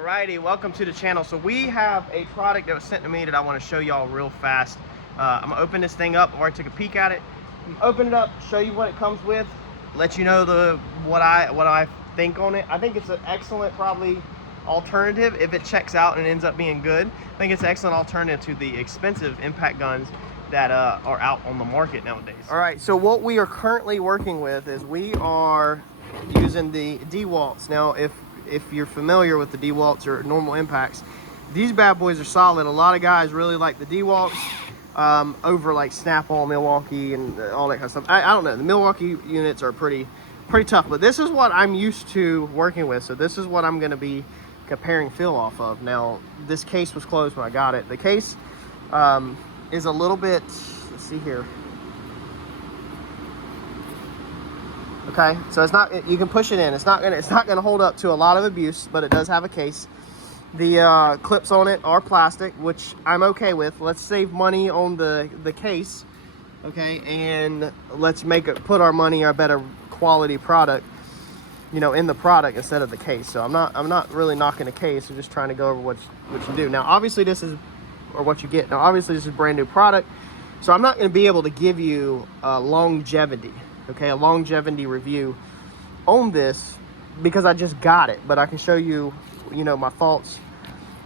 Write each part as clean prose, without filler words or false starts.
Alrighty, welcome to the channel. So we have a product that was sent to me that I want to show y'all real fast. I'm gonna open this thing up. I already took a peek at it. Open it up, show you what it comes with, let you know what I think on it. I think it's an excellent probably alternative if it checks out and ends up being good. I think it's an excellent alternative to the expensive impact guns that are out on the market nowadays. All right, so what we are currently working with is we are using the DeWalt's. Now, if you're familiar with the DeWalt's or normal impacts, these bad boys are solid. A lot of guys really like the DeWalt's over like Snap-on, Milwaukee, and all that kind of stuff. I don't know. The Milwaukee units are pretty tough, but this is what I'm used to working with. So this is what I'm going to be comparing feel off of. Now, this case was closed when I got it. The case is a little bit, let's see here. Okay, so it's not, you can push it in. It's not gonna hold up to a lot of abuse, but it does have a case. The clips on it are plastic, which I'm okay with. Let's save money on the case, okay, and let's put our money on a better quality product, you know, in the product instead of the case. So I'm not really knocking the case. I'm just trying to go over what you do. Now, obviously this is, or what you get. Now, obviously this is a brand new product, so I'm not going to be able to give you longevity. Okay, a longevity review on this because I just got it, but I can show you, you know, my thoughts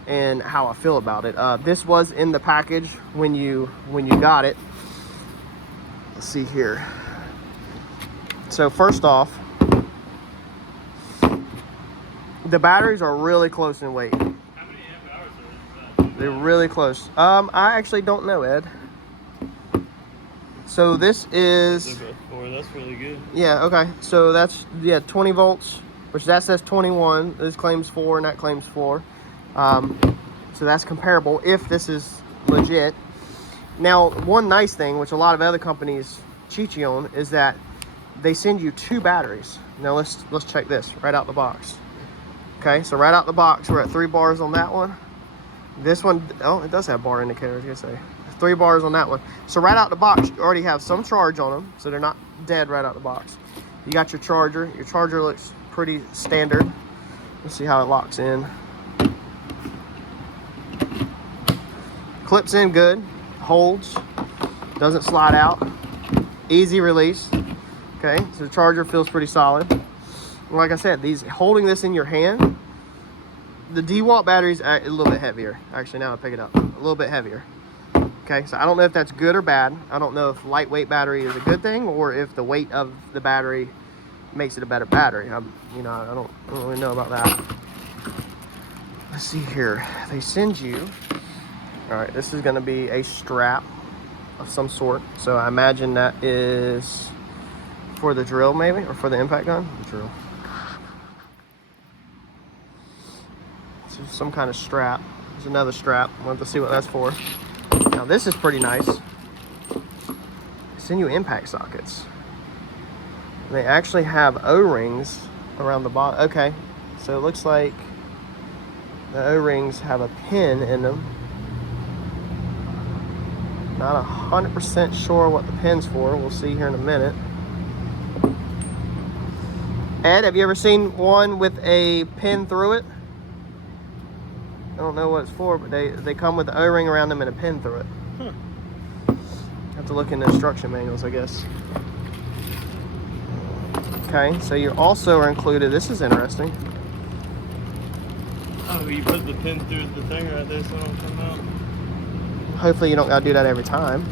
and how I feel about it. This was in the package when you got it. Let's see here. So first off, the batteries are really close in weight. How many amp hours are that? They're really close. I actually don't know, Ed. So this is, that's really good. yeah, okay. So that's, yeah, 20 volts, which that says 21. This claims 4 and that claims 4. So that's comparable if this is legit. Now, one nice thing, which a lot of other companies cheat you on, is that they send you 2 batteries. Now let's check this right out the box. Okay, so right out the box, we're at 3 bars on that one. This one, oh, it does have bar indicators, I was gonna say. 3 bars on that one. So right out the box, you already have some charge on them, so they're not dead right out the box. You got your charger. Your charger looks pretty standard. Let's see how it locks in. Clips in good, holds, doesn't slide out. Easy release. Okay, so the charger feels pretty solid. Like I said, holding this in your hand, the DeWalt battery's a little bit heavier. Actually, now I pick it up, a little bit heavier. Okay, so I don't know if that's good or bad. I don't know if lightweight battery is a good thing or if the weight of the battery makes it a better battery. You know, I don't really know about that. Let's see here. They send you, all right, this is gonna be a strap of some sort. So I imagine that is for the drill maybe, or for the impact gun? The drill. So some kind of strap. There's another strap. We'll have to see what that's for. Now this is pretty nice. They send you impact sockets. They actually have O-rings around the bottom. Okay, so it looks like the O-rings have a pin in them. Not 100% sure what the pin's for. We'll see here in a minute. Ed, have you ever seen one with a pin through it? I don't know what it's for, but they come with the O-ring around them and a pin through it. Have to look in the instruction manuals, I guess. Okay, so you also are included, this is interesting. Oh, you put the pin through the thing right there so it don't come out. Hopefully you don't gotta do that every time.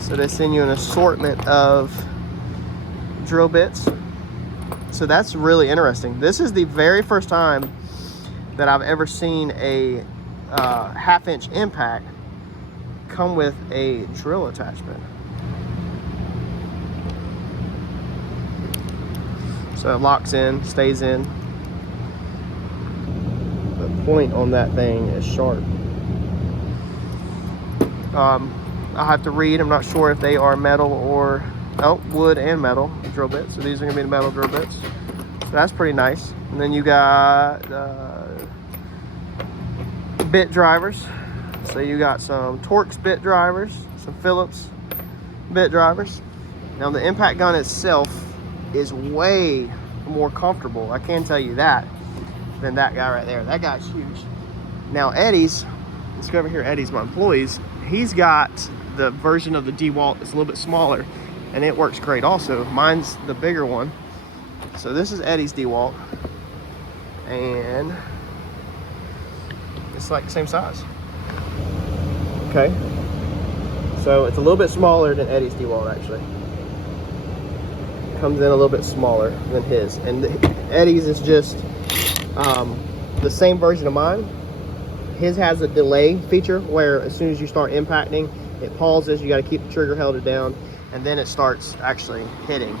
So they send you an assortment of drill bits. So that's really interesting. This is the very first time that I've ever seen a 1/2-inch impact come with a drill attachment. So it locks in, stays in. The point on that thing is sharp. I'll have to read. I'm not sure if they are metal or, oh, wood and metal drill bits. So these are gonna be the metal drill bits. So that's pretty nice. And then you got bit drivers. So you got some Torx bit drivers, some Phillips bit drivers. Now the impact gun itself is way more comfortable, I can tell you that. than that guy right there. That guy's huge. Now Eddie's, let's go over here. Eddie's my employees. He's got the version of the DeWalt that's a little bit smaller, and it works great also. Mine's the bigger one. So this is Eddie's DeWalt, and it's like the same size. Okay. So it's a little bit smaller than Eddie's DeWalt actually. Comes in a little bit smaller than his, and Eddie's is just the same version of mine. His has a delay feature where as soon as you start impacting, it pauses. You got to keep the trigger held down, and then it starts actually hitting.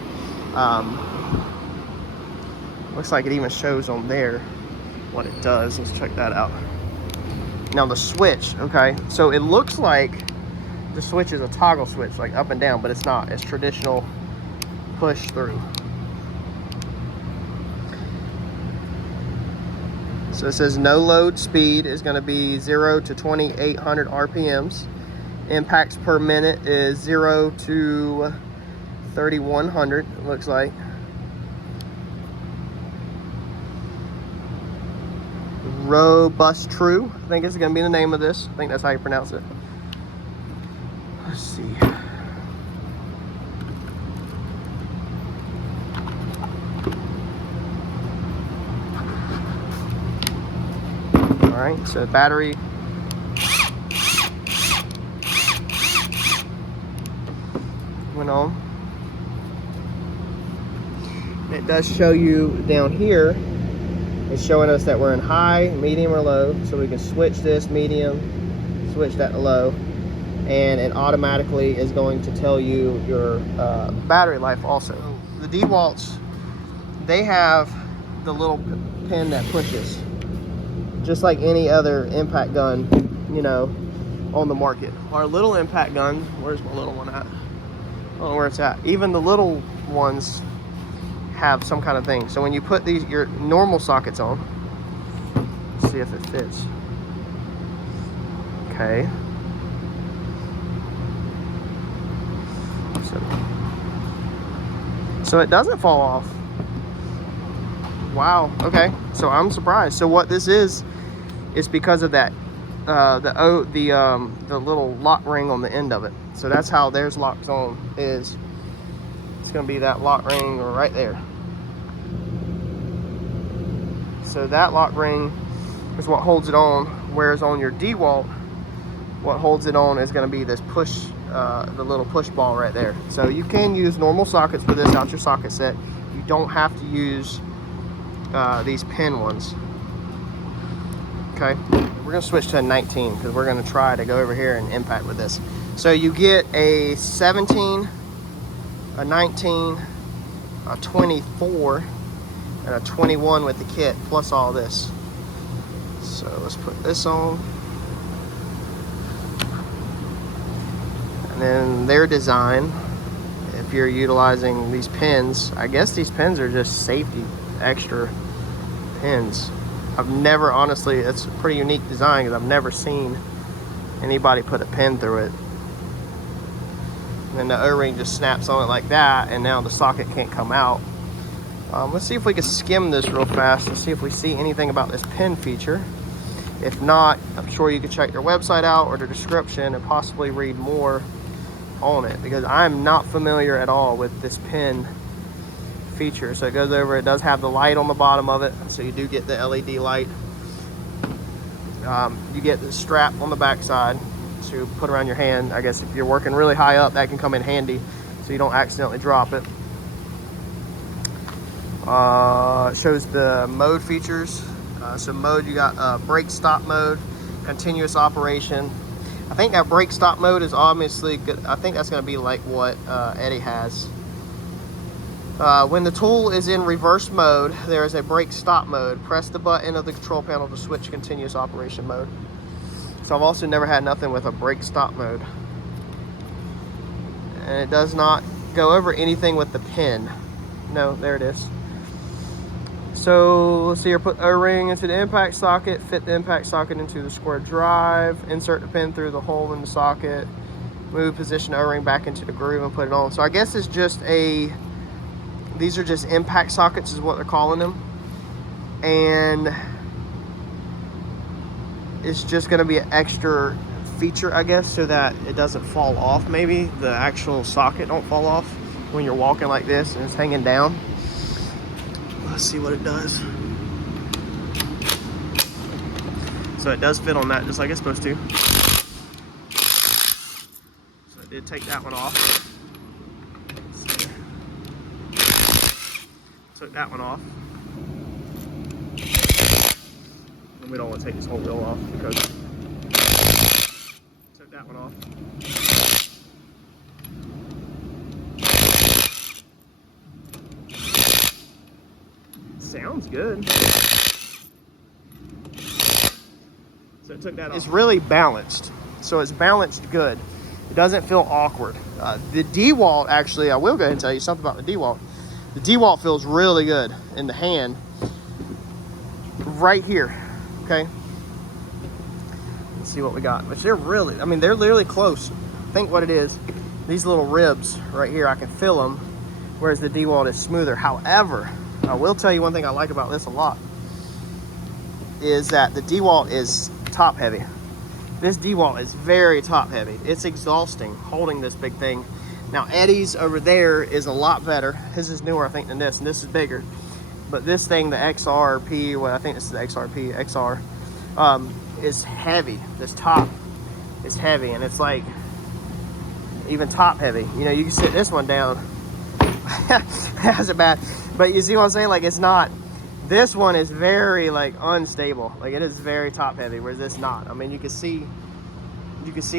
Looks like it even shows on there what it does. Let's check that out. Now the switch, okay, so it looks like the switch is a toggle switch, like up and down, but it's not. It's traditional push through. So it says no load speed is going to be 0 to 2800 RPMs. Impacts per minute is 0 to 3100, it looks like. Robustrue, I think is going to be the name of this. I think that's how you pronounce it. Let's see. All right, so battery. Went on. It does show you down here. It's showing us that we're in high, medium, or low. So we can switch this medium, switch that to low, and it automatically is going to tell you your battery life also. The DeWalts, they have the little pin that pushes, just like any other impact gun, you know, on the market. Our little impact gun, where's my little one at? I don't know where it's at. Even the little ones have some kind of thing. So when you put these, your normal sockets on, let's see if it fits. Okay. So it doesn't fall off. Wow. Okay. So I'm surprised. So what this is because of that the little lock ring on the end of it. So that's how theirs locks on. It's going to be that lock ring right there. So that lock ring is what holds it on, whereas on your DeWalt, what holds it on is going to be this push, the little push ball right there. So you can use normal sockets for this out your socket set. You don't have to use these pin ones. Okay, we're going to switch to a 19 because we're going to try to go over here and impact with this. So you get a 17, a 19, a 24, and a 21 with the kit plus all this. So let's put this on. And then their design, if you're utilizing these pins, I guess these pins are just safety extra pins. I've never, honestly, it's a pretty unique design because I've never seen anybody put a pin through it. And then the O-ring just snaps on it like that, and now the socket can't come out. Let's see if we can skim this real fast and see if we see anything about this pin feature. If not, I'm sure you can check their website out or the description and possibly read more on it, because I'm not familiar at all with this pin feature. So it goes over, it does have the light on the bottom of it, so you do get the LED light. You get the strap on the back side to put around your hand. I guess if you're working really high up, that can come in handy so you don't accidentally drop it. It shows the mode features. So mode, you got brake stop mode, continuous operation. I think that brake stop mode is obviously good. I think that's going to be like what Eddie has. When the tool is in reverse mode, there is a brake stop mode. Press the button of the control panel to switch continuous operation mode. So I've also never had nothing with a brake stop mode. And it does not go over anything with the pin. No, there it is. So let's see here, put O-ring into the impact socket, fit the impact socket into the square drive, insert the pin through the hole in the socket, move position O-ring back into the groove and put it on. So I guess it's just these are just impact sockets is what they're calling them. And is just going to be an extra feature, I guess, so that it doesn't fall off. Maybe the actual socket don't fall off when you're walking like this and it's hanging down. Let's see what it does. So it does fit on that just like it's supposed to. So I did take that one off. Took that one off. And we don't want to take this whole wheel off because took that one off. Sounds good. So I took that off. It's really balanced. So it's balanced good. It doesn't feel awkward. The DeWalt, actually, I will go ahead and tell you something about the DeWalt. The DeWalt feels really good in the hand right here, okay? Let's see what we got. Which they're really, I mean, they're literally close. I think what it is, these little ribs right here, I can feel them, whereas the DeWalt is smoother. However, I will tell you one thing I like about this a lot is that the DeWalt is top heavy. This DeWalt is very top heavy. It's exhausting holding this big thing. Now Eddie's over there is a lot better. His is newer, I think, than this, and this is bigger. But this thing, the XRP, well, I think this is the XR, is heavy. This top is heavy, and it's like even top heavy. You know, you can sit this one down. That's a bad, but you see what I'm saying? Like, it's not. This one is very like unstable. Like, it is very top heavy, whereas this not. I mean, you can see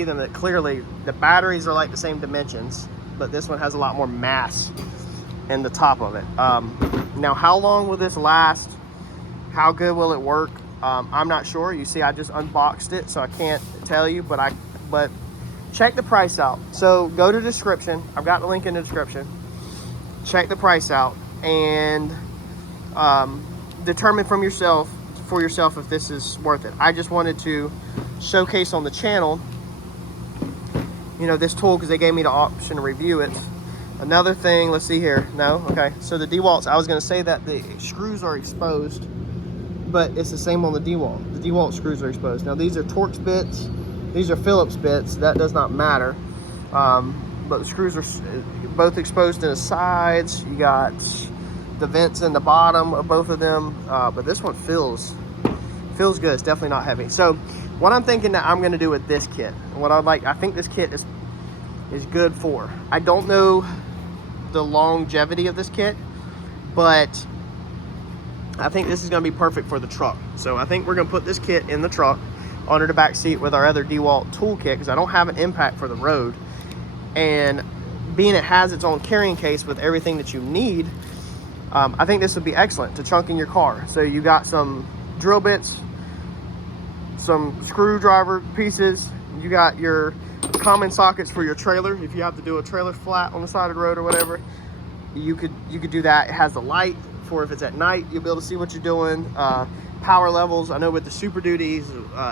them that clearly the batteries are like the same dimensions, but this one has a lot more mass in the top of it. Now, how long will this last? How good will it work? I'm not sure. You see, I just unboxed it, so I can't tell you, but check the price out. So go to the description. I've got the link in the description. Check the price out and determine for yourself if this is worth it. I just wanted to showcase on the channel, you know, this tool because they gave me the option to review it. Another thing, let's see here. No, okay. So the DeWalt's, I was going to say that the screws are exposed, but it's the same on the DeWalt. The DeWalt screws are exposed. Now these are Torx bits. These are Phillips bits. That does not matter. But the screws are both exposed to the sides. You got the vents in the bottom of both of them. But this one feels good. It's definitely not heavy. So what I'm thinking that I'm going to do with this kit, what I think this kit is good for. I don't know the longevity of this kit, but I think this is going to be perfect for the truck. So I think we're going to put this kit in the truck under the back seat with our other DeWalt toolkit because I don't have an impact for the road. And being it has its own carrying case with everything that you need, I think this would be excellent to chunk in your car. So you got some drill bits, some screwdriver pieces, you got your common sockets for your trailer. If you have to do a trailer flat on the side of the road or whatever, you could do that. It has the light for if it's at night, you'll be able to see what you're doing. Power levels, I know with the Super Duties,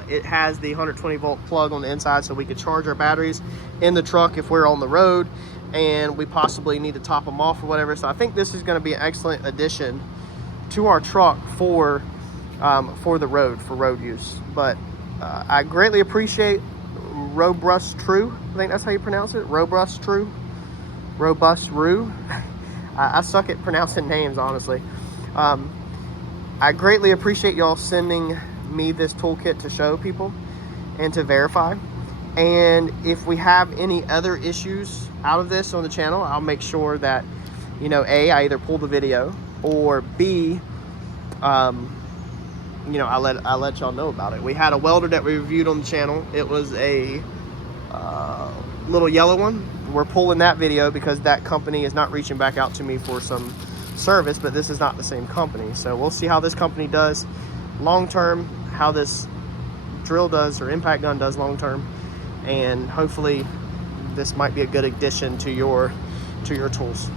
it has the 120 volt plug on the inside, so we could charge our batteries in the truck if we're on the road and we possibly need to top them off or whatever. So I think this is going to be an excellent addition to our truck for the road, for road use. But I greatly appreciate Robustrue, I think that's how you pronounce it, Robustrue. I suck at pronouncing names, honestly. I greatly appreciate y'all sending me this toolkit to show people and to verify. And if we have any other issues out of this on the channel, I'll make sure that, you know, A, I either pull the video, or B, you know, I let y'all know about it. We had a welder that we reviewed on the channel. It was a little yellow one. We're pulling that video because that company is not reaching back out to me for some service, but this is not the same company. So we'll see how this company does long term, how this drill does or impact gun does long term, and hopefully this might be a good addition to your tools.